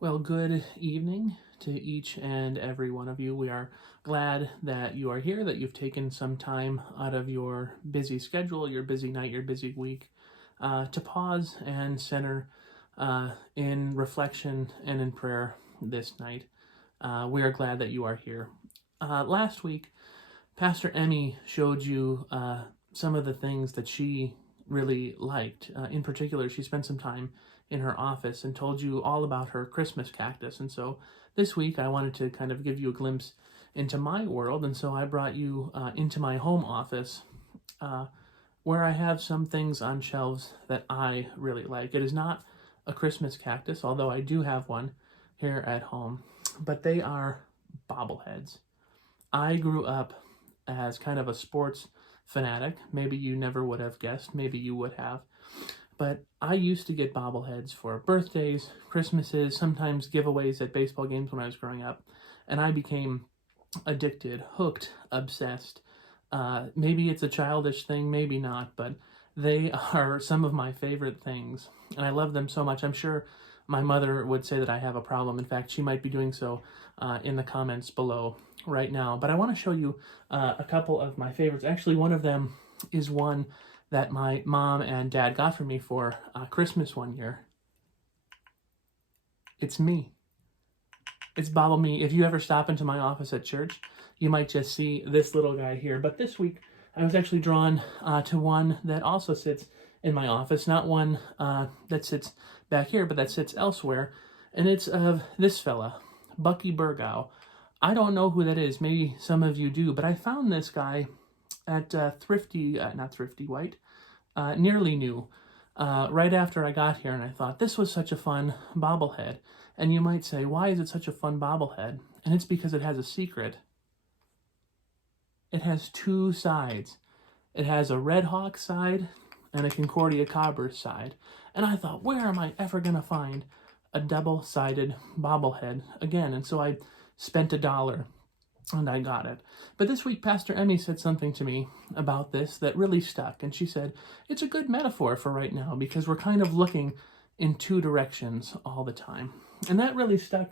Well, good evening to each and every one of you. We are glad that you are here, that you've taken some time out of your busy schedule, your busy night, your busy week, to pause and center in reflection and in prayer this night. We are glad that you are here. Last week, Pastor Emmy showed you some of the things that she really liked. In particular, she spent some time in her office and told you all about her Christmas cactus. And so this week, I wanted to kind of give you a glimpse into my world. And so I brought you into my home office where I have some things on shelves that I really like. It is not a Christmas cactus, although I do have one here at home, but they are bobbleheads. I grew up as kind of a sports fanatic. Maybe you never would have guessed, maybe you would have. But I used to get bobbleheads for birthdays, Christmases, sometimes giveaways at baseball games when I was growing up. And I became addicted, hooked, obsessed. Maybe it's a childish thing, maybe not, but they are some of my favorite things. And I love them so much. I'm sure my mother would say that I have a problem. In fact, she might be doing so in the comments below right now. But I want to show you a couple of my favorites. Actually, one of them is one that my mom and dad got for me for Christmas one year. It's me. It's Bobble Me. If you ever stop into my office at church, you might just see this little guy here. But this week, I was actually drawn to one that also sits in my office. Not one that sits back here, but that sits elsewhere. And it's of this fella, Bucky Burgow. I don't know who that is. Maybe some of you do. But I found this guy at Nearly New, right after I got here, and I thought this was such a fun bobblehead. And you might say, why is it such a fun bobblehead? And it's because it has a secret. It has two sides. It has a Red Hawk side and a Concordia Cobra side. And I thought, where am I ever going to find a double-sided bobblehead again? And so I spent $1 and I got it. But this week, Pastor Emmy said something to me about this that really stuck. And she said, it's a good metaphor for right now because we're kind of looking in two directions all the time. And that really stuck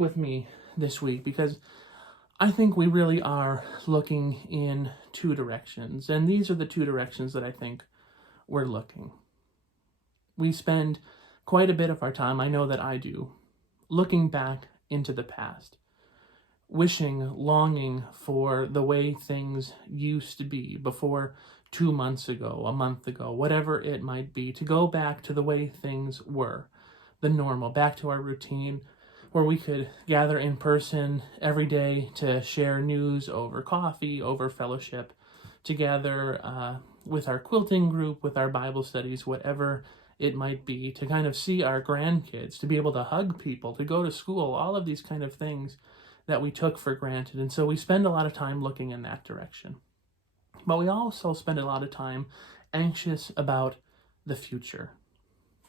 with me this week because I think we really are looking in two directions. And these are the two directions that I think we're looking. We spend quite a bit of our time, I know that I do, looking back into the past, wishing, longing for the way things used to be before 2 months ago, a month ago, whatever it might be, to go back to the way things were, the normal, back to our routine, where we could gather in person every day to share news over coffee, over fellowship, together with our quilting group, with our Bible studies, whatever it might be, to kind of see our grandkids, to be able to hug people, to go to school, all of these kind of things that we took for granted. And so we spend a lot of time looking in that direction. But we also spend a lot of time anxious about the future.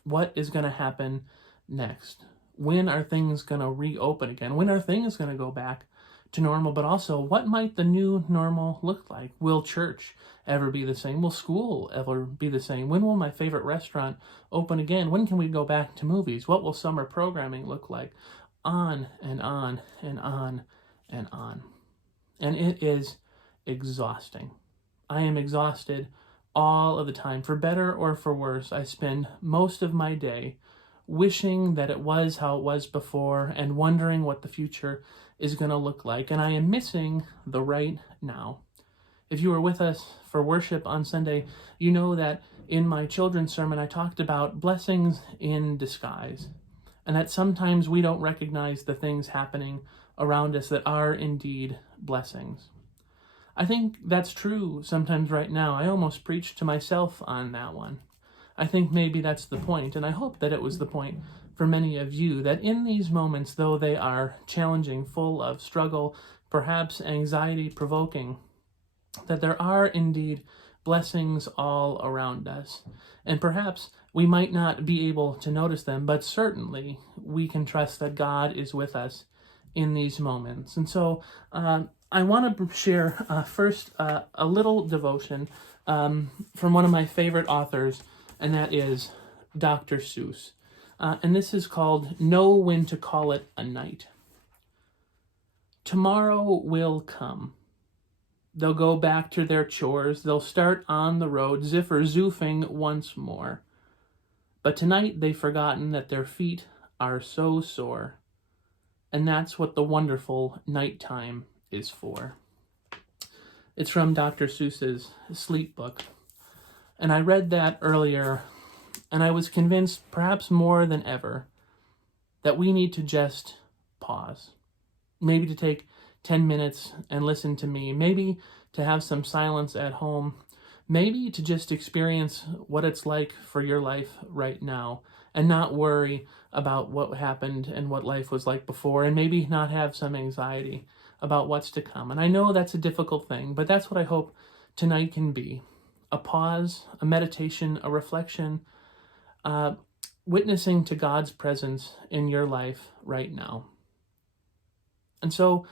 What is going to happen next? When are things going to reopen again? When are things going to go back to normal? But also, what might the new normal look like? Will church ever be the same? Will school ever be the same? When will my favorite restaurant open again? When can we go back to movies? What will summer programming look like? On and on and on and on. And it is exhausting. I am exhausted all of the time. For better or for worse, I spend most of my day wishing that it was how it was before and wondering what the future is going to look like. And I am missing the right now. If you were with us for worship on Sunday, you know that in my children's sermon, I talked about blessings in disguise. And that sometimes we don't recognize the things happening around us that are indeed blessings. I think that's true sometimes right now. I almost preached to myself on that one. I think maybe that's the point, and I hope that it was the point for many of you, that in these moments, though they are challenging, full of struggle, perhaps anxiety-provoking, that there are indeed blessings all around us. And perhaps we might not be able to notice them, but certainly we can trust that God is with us in these moments. And so I want to share first a little devotion from one of my favorite authors, and that is Dr. Seuss. and this is called Know When to Call It a Night. Tomorrow will come. They'll go back to their chores. They'll start on the road, ziffer zoofing once more. But tonight they've forgotten that their feet are so sore. And that's what the wonderful nighttime is for. It's from Dr. Seuss's Sleep Book. And I read that earlier, and I was convinced, perhaps more than ever, that we need to just pause. Maybe to take 10 minutes and listen to me. Maybe to have some silence at home. Maybe to just experience what it's like for your life right now and not worry about what happened and what life was like before, and maybe not have some anxiety about what's to come. And I know that's a difficult thing, but that's what I hope tonight can be. A pause, a meditation, a reflection, witnessing to God's presence in your life right now. And so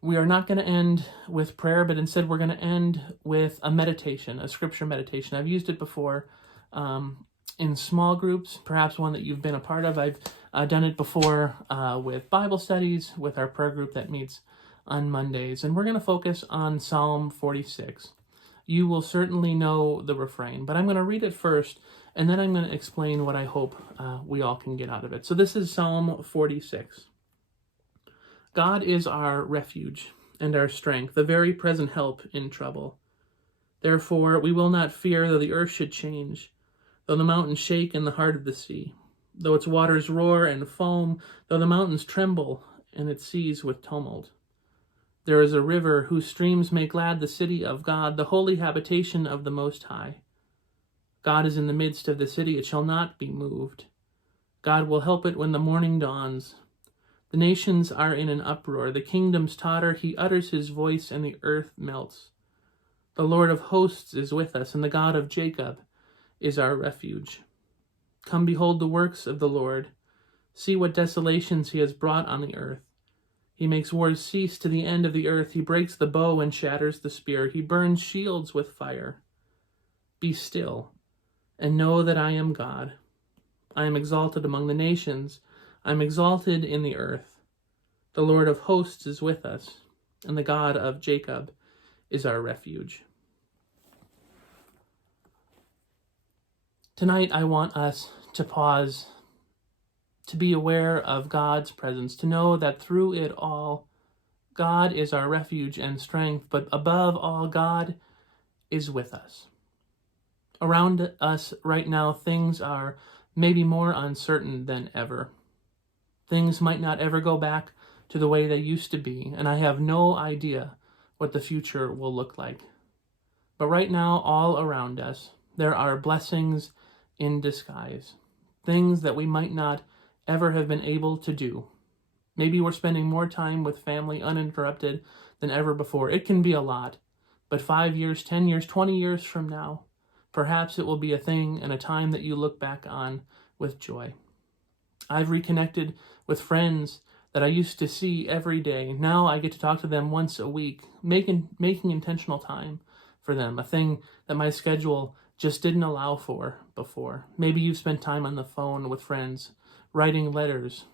we are not going to end with prayer, but instead we're going to end with a meditation, a scripture meditation. I've used it before in small groups, perhaps one that you've been a part of. I've done it before with Bible studies, with our prayer group that meets on Mondays. And we're going to focus on Psalm 46. You will certainly know the refrain, but I'm going to read it first, and then I'm going to explain what I hope we all can get out of it. So this is Psalm 46. God is our refuge and our strength, the very present help in trouble. Therefore, we will not fear though the earth should change, though the mountains shake in the heart of the sea, though its waters roar and foam, though the mountains tremble and its seas with tumult. There is a river whose streams make glad the city of God, the holy habitation of the Most High. God is in the midst of the city, it shall not be moved. God will help it when the morning dawns. The nations are in an uproar, the kingdoms totter, he utters his voice, and the earth melts. The Lord of hosts is with us, and the God of Jacob is our refuge. Come behold the works of the Lord. See what desolations he has brought on the earth. He makes wars cease to the end of the earth. He breaks the bow and shatters the spear. He burns shields with fire. Be still, and know that I am God. I am exalted among the nations. I am exalted in the earth. The Lord of hosts is with us, and the God of Jacob is our refuge. Tonight I want us to pause, to be aware of God's presence, to know that through it all, God is our refuge and strength, but above all, God is with us. Around us right now, things are maybe more uncertain than ever. Things might not ever go back to the way they used to be, and I have no idea what the future will look like. But right now, all around us, there are blessings in disguise, things that we might not ever have been able to do. Maybe we're spending more time with family uninterrupted than ever before. It can be a lot, but 5 years, 10 years, 20 years from now, perhaps it will be a thing and a time that you look back on with joy. I've reconnected with friends that I used to see every day. Now I get to talk to them once a week, making intentional time for them, a thing that my schedule just didn't allow for before. Maybe you've spent time on the phone with friends, writing letters,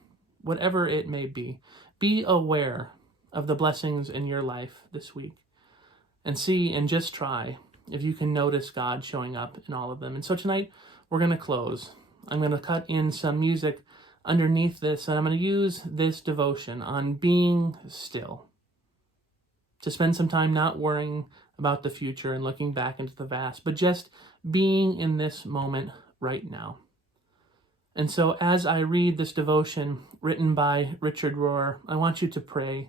whatever it may be. Be aware of the blessings in your life this week and see and just try if you can notice God showing up in all of them. And so tonight we're going to close. I'm going to cut in some music underneath this, and I'm going to use this devotion on being still to spend some time not worrying about the future and looking back into the past, but just being in this moment right now. And so as I read this devotion written by Richard Rohr, I want you to pray.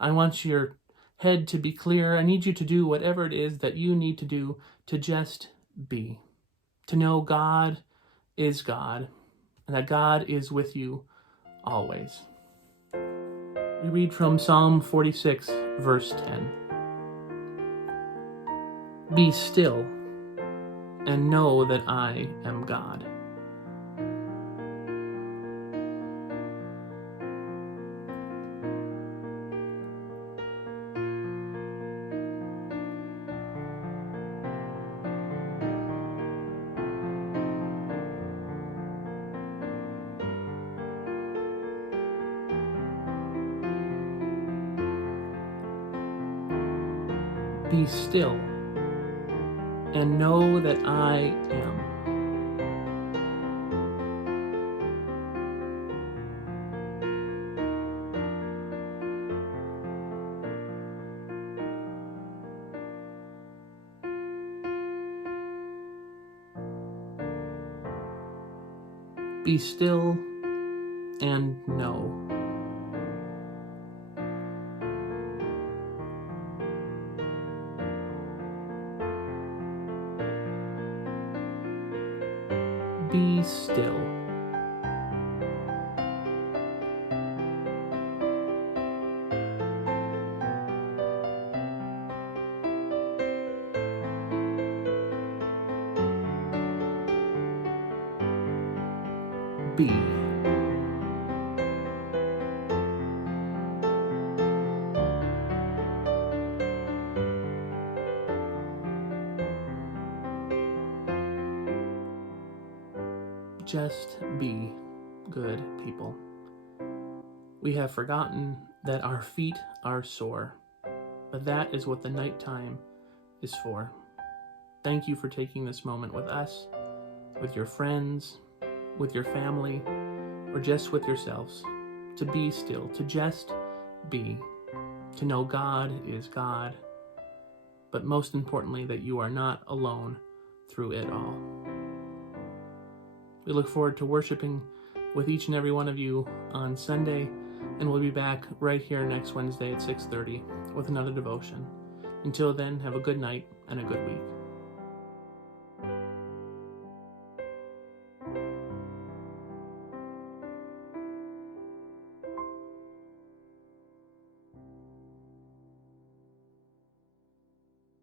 I want your head to be clear. I need you to do whatever it is that you need to do to just be, to know God is God, and that God is with you always. We read from Psalm 46, verse 10. Be still and know that I am God. Be still and know that I am. Be still and know. Be still. Be. Just be good people. We have forgotten that our feet are sore, but that is what the nighttime is for. Thank you for taking this moment with us, with your friends, with your family, or just with yourselves. To be still, to just be, to know God is God, but most importantly that you are not alone through it all. We look forward to worshiping with each and every one of you on Sunday, and we'll be back right here next Wednesday at 6:30 with another devotion. Until then, have a good night and a good week.